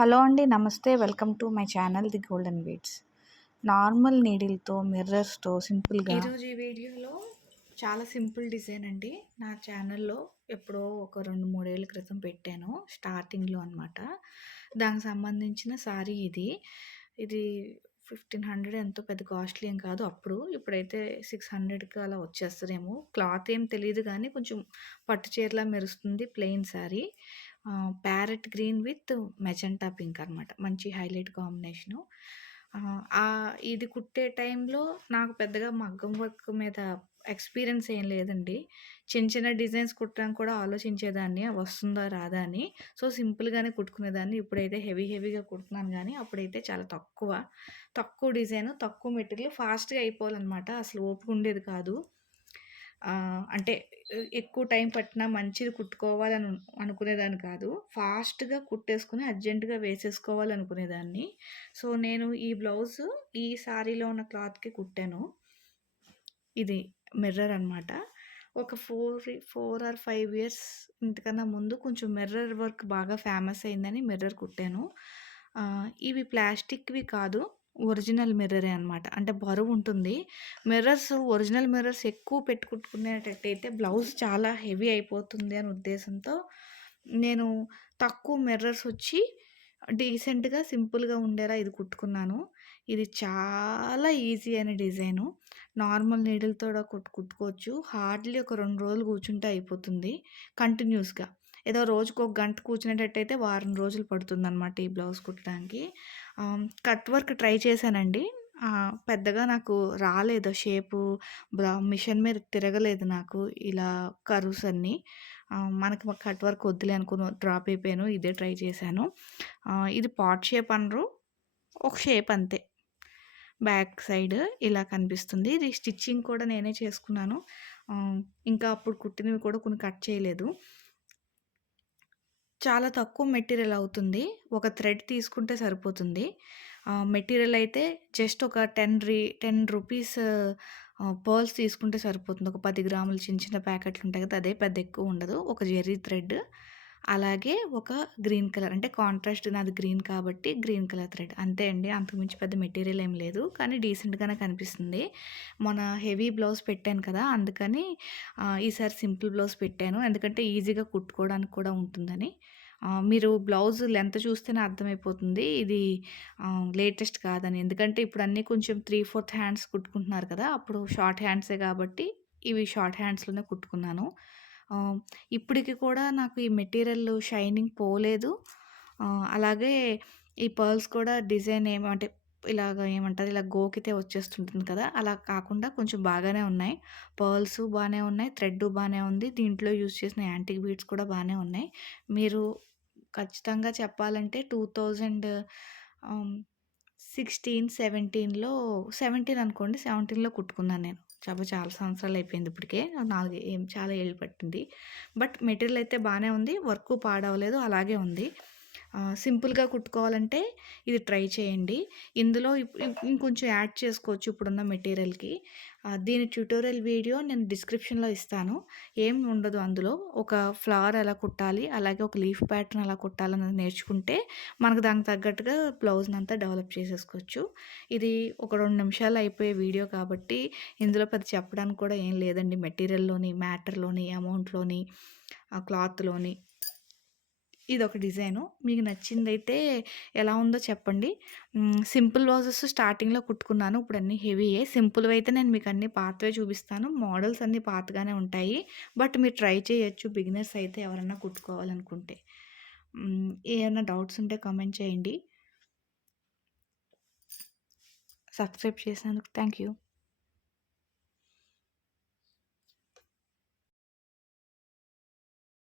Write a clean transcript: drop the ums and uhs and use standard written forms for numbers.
Hello అండి. నమస్తే. Welcome to my channel the golden beats. Normal నీడిల్‌తో, మిర్రర్స్‌తో సింపుల్‌గా ఈరోజు ఈ వీడియోలో చాలా సింపుల్ డిజైన్ అండి. నా ఛానల్‌లో ఎప్పుడో ఒక 2, 3 ఏళ్ల క్రితం పెట్టాను. స్టార్టింగ్‌లో అనమాట. దానికి సంబంధించిన సారీ ఇది. ఇది 1500 ఎంతో పెద్ద కాస్ట్‌లీ ఏం కాదు అప్పుడు. ఇప్పుడైతే 600కి అలా వచ్చేస్తదేమో. క్లాత్ ఏం తెలీదు గానీ కొంచెం పట్టు చీరలా మెరుస్తుంది. Plain sari. Parrot green with magenta pink అనమాట. మంచి హైలైట్ కాంబినేషను. ఇది కుట్టే టైంలో నాకు పెద్దగా మగ్గం వర్క్ మీద ఎక్స్‌పీరియన్స్ ఏం లేదండి. చిన్న చిన్న డిజైన్స్ కుట్టడానికి కూడా ఆలోచించేదాన్ని. వస్తుందా? రాదా? అని. సో, సింపుల్‌గానే కుట్టుకునేదాన్ని. ఇప్పుడైతే హెవీగా కుడుతున్నాను గానీ, అప్పుడైతే చాలా తక్కువ. తక్కువ డిజైను, తక్కువ మెటీరియల్ ఫాస్ట్‌గా అయిపోవాలనమాట. అసలు ఓపిక ఉండేది కాదు. అంటే ఎక్కువ టైం పట్టినా మంచిది కుట్టుకోవాలని అనుకునేదాన్ని కాదు. ఫాస్ట్‌గా కుట్టేసుకొని అర్జెంట్‌గా వేసేసుకోవాలనుకునేదాన్ని. సో, నేను ఈ బ్లౌజు ఈ సారీలో ఉన్న క్లాత్‌కి కుట్టాను. ఇది మిర్రర్ అనమాట. ఒక 4 ఆర్ 5 ఇయర్స్ ఇంతకన్నా ముందు కొంచెం మిర్రర్ వర్క్ బాగా ఫేమస్ అయిందని మిర్రర్ కుట్టాను. ఇవి ప్లాస్టిక్‌వి కాదు. ఒరిజినల్ మిర్రరే అనమాట. అంటే బరువుంటుంది. ఒరిజినల్ మిర్రర్స్ ఎక్కువ పెట్టి కుట్టుకునేటట్టయితే బ్లౌజ్ చాలా హెవీ అయిపోతుంది అనే ఉద్దేశంతో నేను తక్కువ మిర్రర్స్ వచ్చి డీసెంట్‌గా, సింపుల్‌గా ఉండేలా ఇది కుట్టుకున్నాను. ఇది చాలా ఈజీ అయిన డిజైను. నార్మల్ నీడిల్‌తో కూడా కుట్టుకోవచ్చు. హార్డ్‌లీ ఒక 2 రోజులు కూర్చుంటే అయిపోతుంది కంటిన్యూస్‌గా. ఏదో రోజుకొక గంట కూర్చునేటట్టయితే వారం రోజులు పడుతుందనమాట ఈ బ్లౌజ్ కుట్టడానికి. కట్ వర్క్ ట్రై చేశానండి. పెద్దగా నాకు రాలేదు షేపు. మిషన్ మీద తిరగలేదు నాకు ఇలా కర్వ్స్ అన్నీ. మనకి కట్ వర్క్ వద్దులే అనుకుని డ్రాప్ అయిపోయాను. ఇదే ట్రై చేశాను. ఇది పాట్ షేప్ అనరు. ఒక షేప్ అంతే. బ్యాక్ సైడ్ ఇలా కనిపిస్తుంది. ఇది స్టిచ్చింగ్ కూడా నేనే చేసుకున్నాను. ఇంకా అప్పుడు కుట్టినవి కూడా కొన్ని కట్ చేయలేదు. చాలా తక్కువ మెటీరియల్ అవుతుంది. ఒక థ్రెడ్ తీసుకుంటే సరిపోతుంది. మెటీరియల్ అయితే జస్ట్ ఒక 10 రూపీస్ పర్ల్స్ తీసుకుంటే సరిపోతుంది. ఒక 10 గ్రాములు చిన్న చిన్న ప్యాకెట్లు ఉంటాయి కదా! అదే పెద్ద ఎక్కువ ఉండదు. ఒక జెర్రీ థ్రెడ్, అలాగే ఒక గ్రీన్ కలర్ అంటే కాంట్రాస్ట్ నాది గ్రీన్ కాబట్టి గ్రీన్ కలర్ థ్రెడ్ అంతే అండి. అంతకుమించి పెద్ద మెటీరియల్ ఏం లేదు. కానీ డీసెంట్‌గానే కనిపిస్తుంది. మొన్న హెవీ బ్లౌజ్ పెట్టాను కదా! అందుకని ఈసారి సింపుల్ బ్లౌజ్ పెట్టాను. ఎందుకంటే ఈజీగా కుట్టుకోవడానికి కూడా ఉంటుందని. మీరు బ్లౌజ్ లెంత్ చూస్తేనే అర్థమైపోతుంది. ఇది లేటెస్ట్ కాదని. ఎందుకంటే ఇప్పుడు అన్నీ కొంచెం 3/4 హ్యాండ్స్ కుట్టుకుంటున్నారు కదా! అప్పుడు షార్ట్ హ్యాండ్సే కాబట్టి ఇవి షార్ట్ హ్యాండ్స్‌లోనే కుట్టుకున్నాను. ఆహ్, ఇప్పటికి కూడా నాకు ఈ మెటీరియల్ షైనింగ్ పోలేదు. అలాగే ఈ పర్ల్స్ కూడా డిజైన్ అంటే ఇలాగ ఏమంటారు ఇలా గోకితే వచ్చేస్తుంటుంది కదా! అలా కాకుండా కొంచెం బాగానే ఉన్నాయి. పర్ల్స్ బానే ఉన్నాయి. థ్రెడ్ బానే ఉంది. దీంట్లో యూజ్ చేసిన యాంటిక్ బీడ్స్ కూడా బానే ఉన్నాయి. మీరు ఖచ్చితంగా చెప్పాలంటే 2000 ఆహ్, 16, 17లో 17 అనుకోండి. 17లో కుట్టుకున్నాను నేను. చాలా సంవత్సరాలు అయిపోయింది ఇప్పటికే. చాలా ఏళ్ళు పట్టింది. బట్ మెటీరియల్ అయితే బానే ఉంది. వర్కు పాడవలేదు. అలాగే ఉంది. సింపుల్‌గా కుట్టుకోవాలంటే ఇది ట్రై చేయండి. ఇందులో ఇంకొంచెం యాడ్ చేసుకోవచ్చు ఇప్పుడున్న మెటీరియల్‌కి. దీని ట్యుటోరియల్ వీడియో నేను డిస్క్రిప్షన్‌లో ఇస్తాను. ఏం ఉండదు అందులో. ఒక ఫ్లవర్ ఎలా కుట్టాలి, అలాగే ఒక లీఫ్ ప్యాటర్న్ ఎలా కుట్టాలన్నది నేర్చుకుంటే, మనకు దానికి తగ్గట్టుగా బ్లౌజ్‌నంతా డెవలప్ చేసేసుకోవచ్చు. ఇది ఒక 2 నిమిషాల్లో అయిపోయే వీడియో కాబట్టి, ఇందులో పెద్ద చెప్పడానికి కూడా ఏం లేదండి. మెటీరియల్‌లోని, మ్యాటర్‌లోని, అమౌంట్‌లోని, క్లాత్‌లోని ఇదొక డిజైను. మీకు నచ్చిందైతే ఎలా ఉందో చెప్పండి. సింపుల్ బ్లౌజెస్ స్టార్టింగ్‌లో కుట్టుకున్నాను. ఇప్పుడన్నీ హెవీయే. సింపుల్‌వయితే నేను మీకన్నీ పాతవే చూపిస్తాను. మోడల్స్ అన్నీ పాతగానే ఉంటాయి. బట్ మీరు ట్రై చేయొచ్చు బిగినర్స్ అయితే ఎవరన్నా కుట్టుకోవాలనుకుంటే. ఏమన్నా డౌట్స్ ఉంటే కామెంట్ చేయండి. సబ్స్క్రైబ్ చేసినందుకు థ్యాంక్ యూ.